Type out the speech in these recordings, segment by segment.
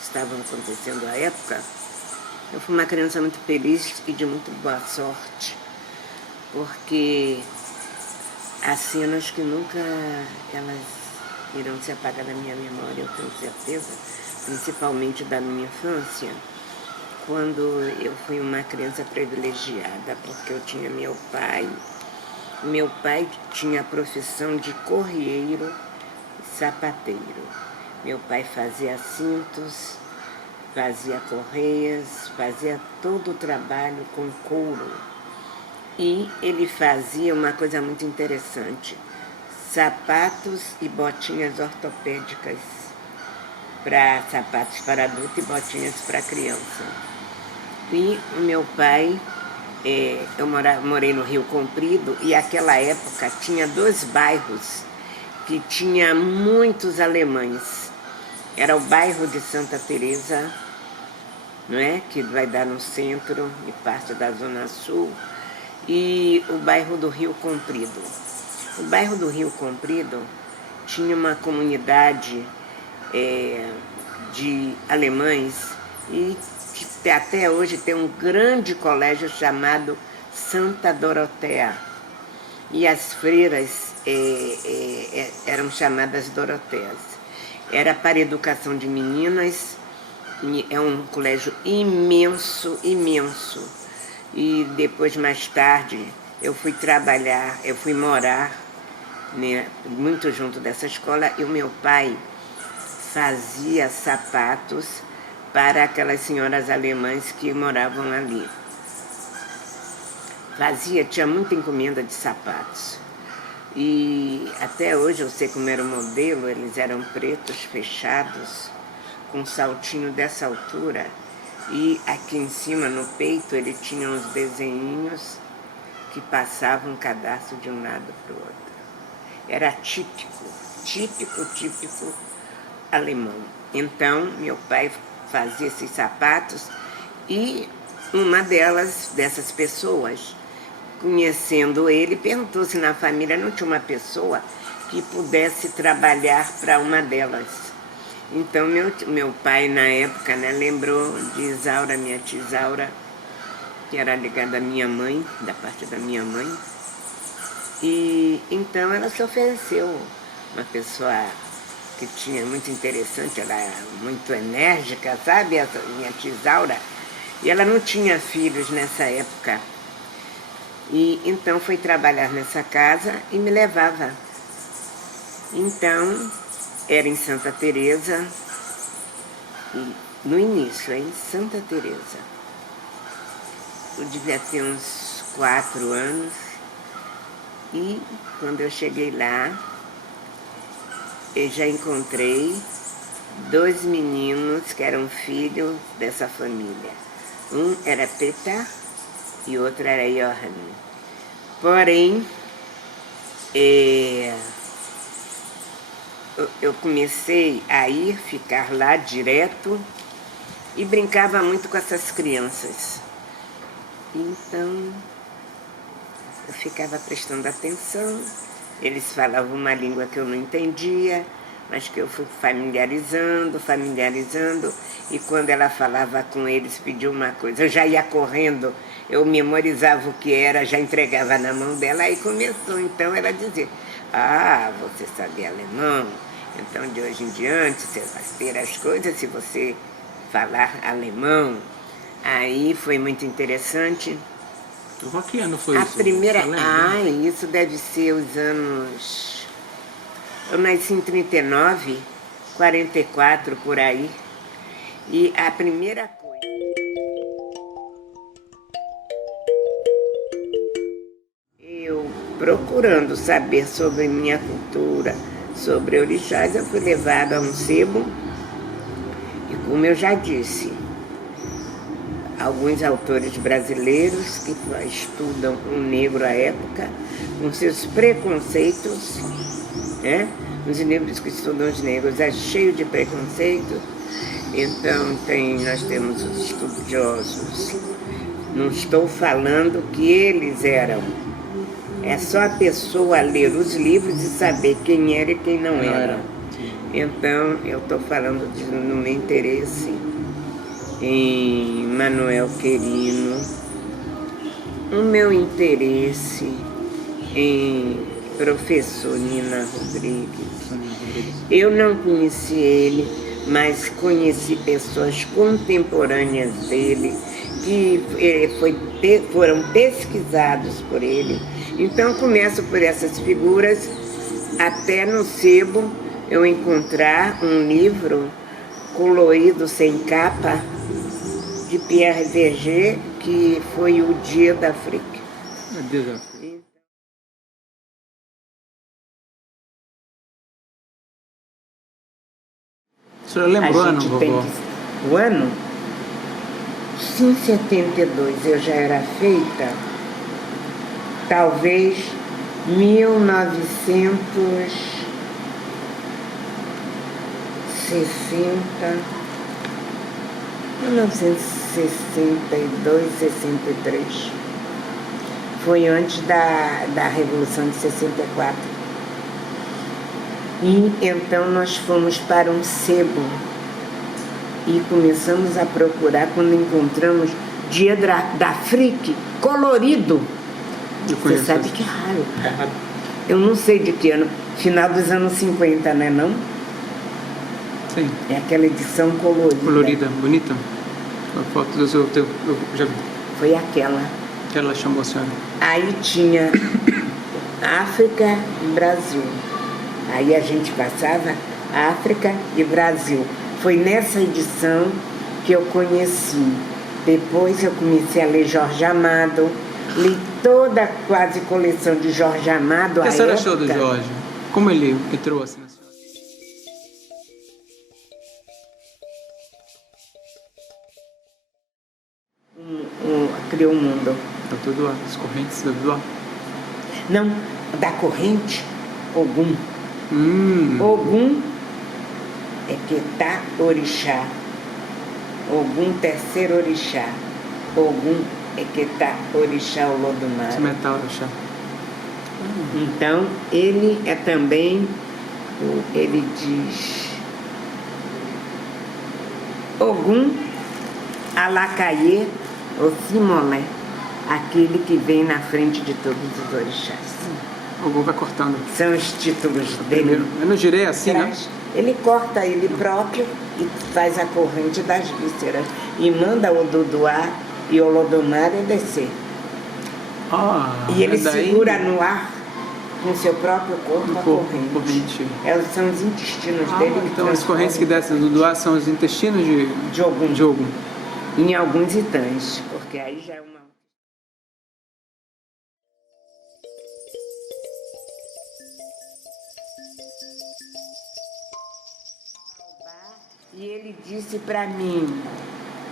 Estavam acontecendo à época, eu fui uma criança muito feliz e de muito boa sorte, porque há cenas que nunca elas irão se apagar da minha memória, eu tenho certeza, principalmente da minha infância, quando eu fui uma criança privilegiada, porque eu tinha meu pai. Meu pai tinha a profissão de correeiro e sapateiro. Meu pai fazia cintos, fazia correias, fazia todo o trabalho com couro. E ele fazia uma coisa muito interessante, sapatos e botinhas ortopédicas, para sapatos para adulto e botinhas para criança. E o meu pai, eu morei no Rio Comprido, e naquela época tinha 2 bairros que tinha muitos alemães. Era o bairro de Santa Teresa, não é? Que vai dar no centro e parte da Zona Sul, e o bairro do Rio Comprido. O bairro do Rio Comprido tinha uma comunidade de alemães e até hoje tem um grande colégio chamado Santa Doroteia. E as freiras eram chamadas Doroteias. Era para educação de meninas, é um colégio imenso, imenso. E depois, mais tarde, eu fui morar, né, muito junto dessa escola, e o meu pai fazia sapatos para aquelas senhoras alemãs que moravam ali. Tinha muita encomenda de sapatos. E até hoje eu sei como era o modelo, eles eram pretos, fechados, com um saltinho dessa altura. E aqui em cima, no peito, ele tinha uns desenhinhos que passavam um cadastro de um lado para o outro. Era típico alemão. Então, meu pai fazia esses sapatos e uma dessas pessoas, conhecendo ele, perguntou se na família não tinha uma pessoa que pudesse trabalhar para uma delas. Então, meu pai, na época, né, lembrou de Isaura, minha tia Isaura, que era ligada à minha mãe, da parte da minha mãe. E então ela se ofereceu, uma pessoa que tinha muito interessante, ela era muito enérgica, sabe, essa minha tia Isaura, e ela não tinha filhos nessa época. E então foi trabalhar nessa casa e me levava. Então, era em Santa Teresa, e no início, em Santa Teresa. Eu devia ter uns 4 anos, e quando eu cheguei lá, eu já encontrei 2 meninos que eram filhos dessa família. Um era Peter e outro era Johann. Porém, eu comecei a ficar lá direto e brincava muito com essas crianças. Então, eu ficava prestando atenção, eles falavam uma língua que eu não entendia, mas que eu fui familiarizando, e quando ela falava com eles, pediu uma coisa, eu já ia correndo, eu memorizava o que era, já entregava na mão dela, aí começou, então ela dizia, você sabe alemão, então de hoje em diante você vai ter as coisas se você falar alemão. Aí foi muito interessante. Que ano foi isso? A primeira... isso deve ser os anos... Eu nasci em 39, 44, por aí. E a primeira coisa... Eu, procurando saber sobre minha cultura, sobre orixás, eu fui levada a um sebo. E como eu já disse, alguns autores brasileiros que estudam o negro à época, com seus preconceitos, né? Os livros que estudam os negros é cheio de preconceito, Então nós temos os estudiosos. Não estou falando que eles eram. É só a pessoa ler os livros e saber quem era e quem não era. Então eu estou falando no meu interesse em Manuel Querino, o meu interesse em professor Nina Rodrigues. Eu não conheci ele, mas conheci pessoas contemporâneas dele que foram pesquisados por ele. Então começo por essas figuras até no sebo eu encontrar um livro colorido sem capa de Pierre Verger, que foi o Dia da África. A senhora lembrou o ano, vovó? O ano? Se em 72 eu já era feita, talvez 1960, 1962, 63. Foi antes da Revolução de 64. E então nós fomos para um sebo e começamos a procurar quando encontramos Dia da África colorido. Você sabe que é raro. Eu não sei de que ano, final dos anos 50, né não? Sim. É aquela edição colorida. Colorida, bonita. A foto eu já vi. Foi aquela. Que ela chamou a senhora. Aí tinha África e Brasil. Aí a gente passava África e Brasil. Foi nessa edição que eu conheci. Depois eu comecei a ler Jorge Amado. Li toda quase coleção de Jorge Amado. O que a senhora achou do Jorge? Como ele entrou assim na senhora? Criou um mundo. Doutor Duá, as correntes da Duá? Não, da corrente, Ogum. Ogum é Ketá Orixá. Ogum terceiro orixá. Ogum é Ketá Orixá Olodumare. Esse metal orixá. Então, ele é também, ele diz, Ogum Alacaie Ocimolé, aquele que vem na frente de todos os orixás. Ogum vai cortando. São os títulos dele. Primeiro, eu não girei assim, né? Ele corta ele próprio e faz a corrente das vísceras e manda o Oduduá e o Olodumare descer. E ele segura no ar com seu próprio corpo a corrente. São os intestinos dele que então as correntes que descem do Duá são os intestinos de Ogum. Em alguns itãs, porque aí já é uma... E ele disse para mim,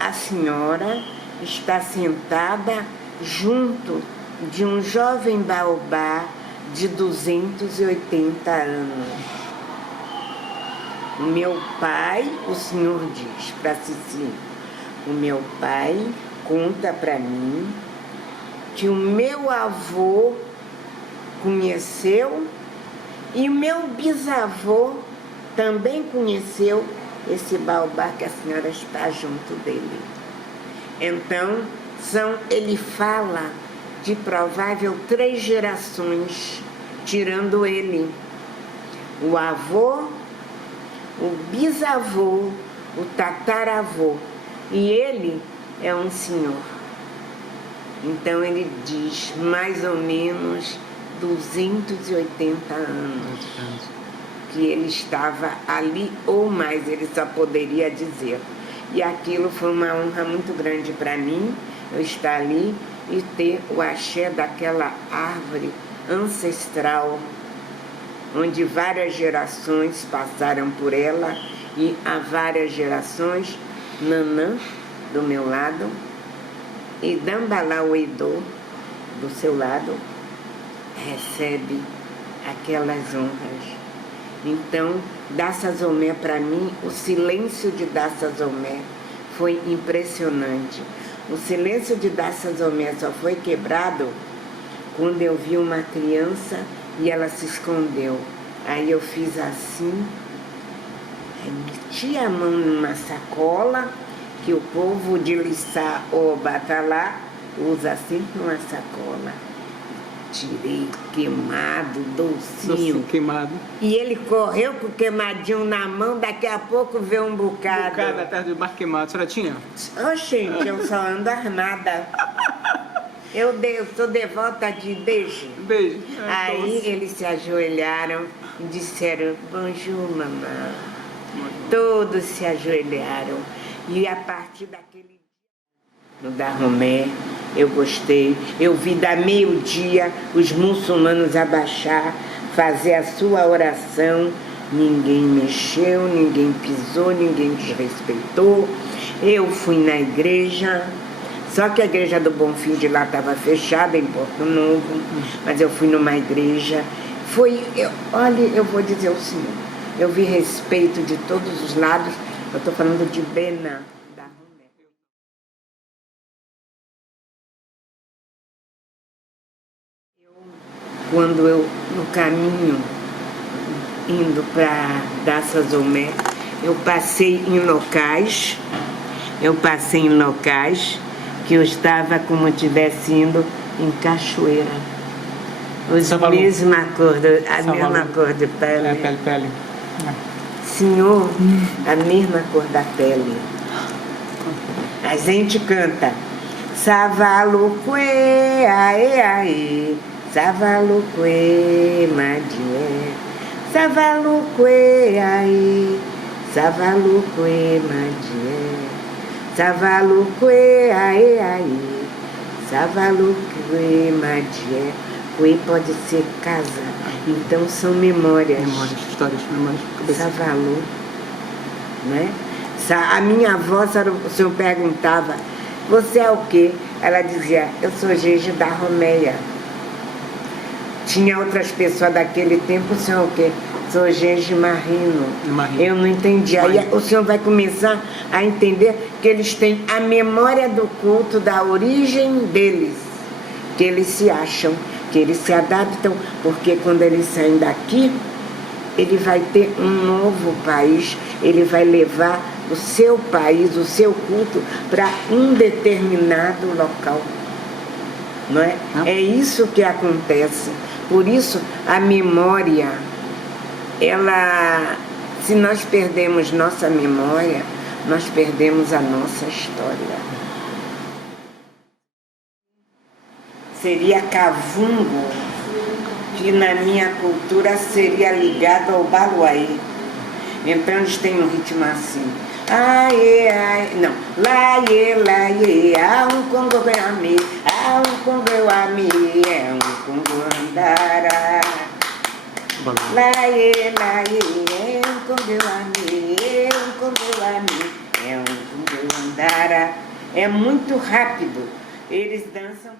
a senhora está sentada junto de um jovem baobá de 280 anos. O meu pai, o senhor diz para Cici, o meu pai conta para mim que o meu avô conheceu e o meu bisavô também conheceu esse baobá que a senhora está junto dele. Então, ele fala de provável 3 gerações, tirando ele. O avô, o bisavô, o tataravô. E ele é um senhor. Então ele diz mais ou menos 280 anos que ele estava ali ou mais, ele só poderia dizer. E aquilo foi uma honra muito grande para mim, eu estar ali e ter o axé daquela árvore ancestral, onde várias gerações passaram por ela e há várias gerações, Nanã do meu lado e Dambalauedô do seu lado, recebe aquelas honras. Então, Dassazomé, para mim, o silêncio de Dassazomé foi impressionante. O silêncio de Dassazomé só foi quebrado quando eu vi uma criança e ela se escondeu. Aí eu fiz assim, aí meti a mão numa sacola, que o povo de Lissá ou Batalá usa sempre uma sacola. Tirei queimado, docinho. Queimado. E ele correu com o queimadinho na mão, daqui a pouco veio um bocado. Um bocado atrás do barco queimado, a senhora tinha? Oxente, eu só ando armada. Eu sou devota de beijo. Beijo. Aí eles se ajoelharam e disseram, bonjour, mamãe. Todos se ajoelharam. E a partir daquele dia, no Dahomey, eu gostei. Eu vi da meio-dia os muçulmanos abaixar, fazer a sua oração. Ninguém mexeu, ninguém pisou, ninguém desrespeitou. Eu fui na igreja, só que a igreja do Bonfim de lá estava fechada, em Porto Novo, mas eu fui numa igreja. Olha, eu vou dizer ao senhor, eu vi respeito de todos os lados. Eu estou falando de Bená. Quando eu, no caminho, indo para Dassazomé, eu passei em locais que eu estava como estivesse indo em cachoeira. A mesma cor de pele. É, pele. Senhor, a mesma cor da pele. A gente canta Savaluque, aê, aê, Savaluque, madie, Savaluque, aê, Savaluque, madie, Savaluque, aê, aê, Savaluque, madie. Cue pode ser casa, então são memórias. Memórias, histórias, memórias. Savalu, né? A minha avó, o senhor perguntava, você é o quê? Ela dizia, eu sou Gege da Romeia. Tinha outras pessoas daquele tempo, o senhor é o quê? Sou Gege Marrino. Eu não entendi. Aí o senhor vai começar a entender que eles têm a memória do culto, da origem deles, que eles se acham, que eles se adaptam, porque quando eles saem daqui, ele vai ter um novo país, ele vai levar o seu país, o seu culto para um determinado local. Não é? É isso que acontece. Por isso, a memória, se nós perdemos nossa memória, nós perdemos a nossa história. Seria cavungo, que na minha cultura seria ligado ao baluaê. Então eles têm um ritmo assim. Aê, aê, não. Laie, laie, um congo ami, um congo ami, um congo andara. Laie, laie, um congo ami, um congo ami, um congo andara. É muito rápido. Eles dançam.